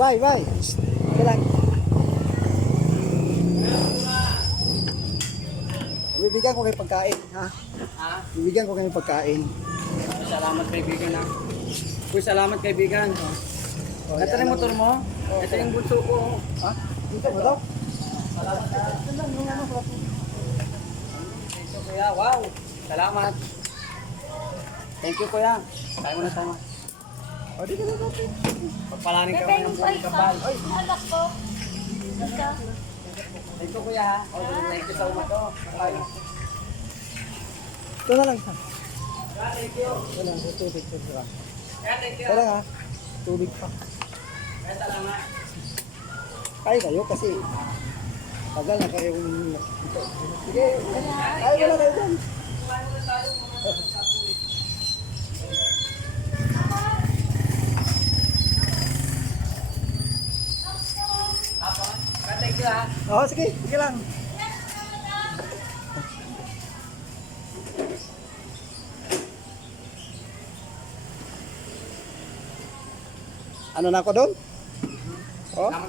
Bye, bye. Okay lang. Bibigyan ko kayo pagkain, ha? Ha? Bibigyan ko kayo pagkain. Salamat kaibigan ha. Uy, salamat kaibigan. Oh, Ito na yung motor mo. Ito yung bunso ko. Ha? Dito ba daw? Salamat ha. Ito lang, yung ano, Thank you kuya. Wow. Salamat. Thank you kuya. Kaya mo na tama. O, dito na natin. Pagpalanin ka ng buong kapal. Anak ko. Basta. Thank you kuya ha. Oh, thank you so much. Oh. Bye. Ito na lang. Ha? Thank you. Ito lang, ito tubig. Ito lang. Thank you. Ito lang, ha? Tubig pa. Salamat. Kaya kayo kasi tagal na kayo. Sige, kaya mo na kayo dyan. Thank you ha. Oo, sige, sige lang. Ano na ako doon? Oh? Salamat